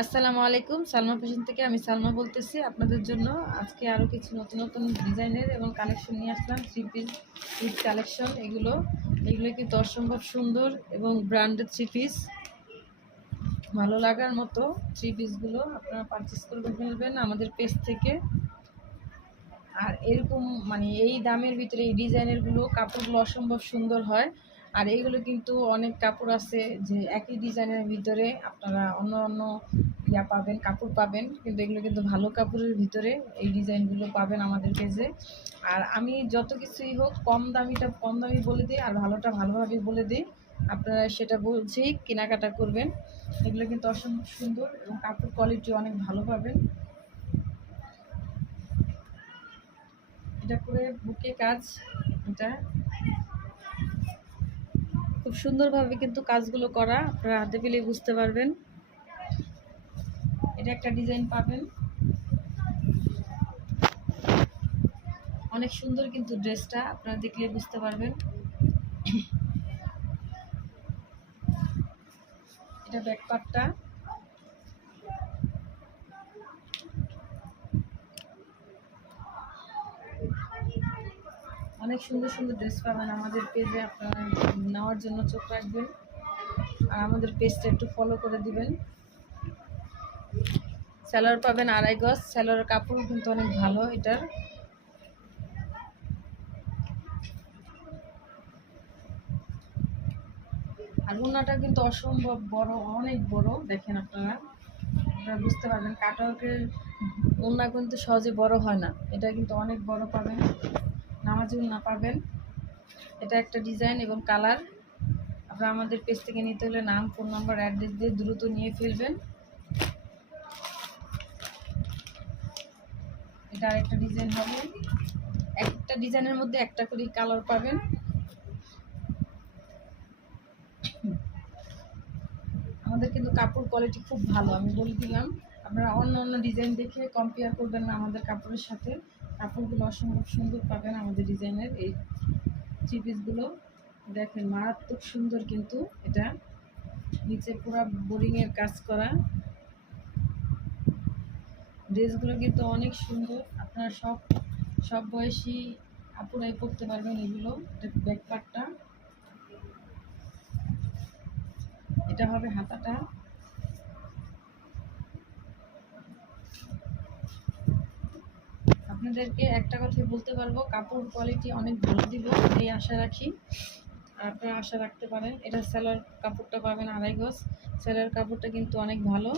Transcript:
আসসালামু আলাইকুম। সালমা ফ্যাশন থেকে আমি সালমা বলতেছি। আপনাদের জন্য আজকে আরও কিছু নতুন নতুন ডিজাইনের এবং কালেকশন নিয়ে আসলাম। থ্রি পিস ঈদ কালেকশন এগুলো কিন্তু অসম্ভব সুন্দর এবং ব্র্যান্ডেড থ্রি পিস। ভালো লাগার মতো থ্রি পিসগুলো আপনারা পারচেস করে ফেলবেন আমাদের পেজ থেকে। আর এরকম এই দামের ভিতরে এই ডিজাইনেরগুলো কাপড়গুলো অসম্ভব সুন্দর হয়। আর এইগুলো কিন্তু অনেক কাপড় আছে যে একই ডিজাইনের ভিতরে আপনারা অন্য অন্য পাবেন, কাপড় পাবেন, কিন্তু এগুলো কিন্তু ভালো কাপড়ের ভিতরে এই ডিজাইনগুলো পাবেন আমাদের পেজে। আর আমি যত কিছুই হোক কম দামি বলে দিই, আর ভালোটা ভালোভাবে বলে দিই। আপনারা সেটা বলছেই কেনাকাটা করবেন। এগুলো কিন্তু অসম্ভব সুন্দর এবং কাপড় কোয়ালিটি অনেক ভালো পাবেন। এটা করে বুকে কাজ, এটা খুব সুন্দরভাবে কিন্তু কাজগুলো করা, আপনারা হাতে পেলে বুঝতে পারবেন। এটা একটা ডিজাইন পাবেন, অনেক সুন্দর কিন্তু ড্রেসটা আপনারা দেখলে বুঝতে পারবেন। এটা ব্যাক পার্টটা, অনেক সুন্দর সুন্দর ড্রেস পাবেন আমাদের পেজে। আপনারা নেওয়ার জন্য চোখ রাখবেন আর আমাদের পেজটা একটু ফলো করে দিবেন। স্যালোয়ার পাবেন 2.5 গজ। স্যালোয়ারের কাপড় কিন্তু অনেক ভালো এটার। আর ওড়নাটা কিন্তু অসম্ভব বড়, অনেক বড়। দেখেন আপনারা বুঝতে পারবেন কাটওয়ার্কের ওড়না কিন্তু সহজে বড় হয় না, এটা কিন্তু অনেক বড় পাবেন। নামাজি ওড়না পাবেন। এটা একটা ডিজাইন এবং কালার। আপনারা আমাদের পেজ থেকে নিতে হলে নাম, ফোন নাম্বার, অ্যাড্রেস দিয়ে দ্রুত নিয়ে ফেলবেন। এটা আরেকটা ডিজাইন হবে, একটা ডিজাইনের মধ্যে একটা করে কালার পাবেন। আমাদের কিন্তু কাপড় কোয়ালিটি খুব ভালো, আমি বলে দিলাম। আপনারা অন্য অন্য ডিজাইন দেখে কম্পেয়ার করবেন না আমাদের কাপড়ের সাথে। কাপড়গুলো অসম্ভব সুন্দর পাবেন আমাদের ডিজাইনের। এই থ্রি পিসগুলো দেখেন মারাত্মক সুন্দর, কিন্তু এটা নিচে পুরো বোরিংয়ের কাজ করা। ড্রেসগুলো কিন্তু অনেক সুন্দর, আপনারা সব বয়সী আপুরাই পরতে পারবেন এগুলো। এটা ব্যাক পার্টটা, এটা হবে হাতাটা। আপনাদেরকে একটা কথাই বলতে পারবো, কাপড় কোয়ালিটি অনেক ভালো দিব এই আশা রাখি, আর আপনারা আশা রাখতে পারেন। এটা সেলার কাপড়টা পাবেন 2.5 গজ। সেলার কাপড়টা কিন্তু অনেক ভালো।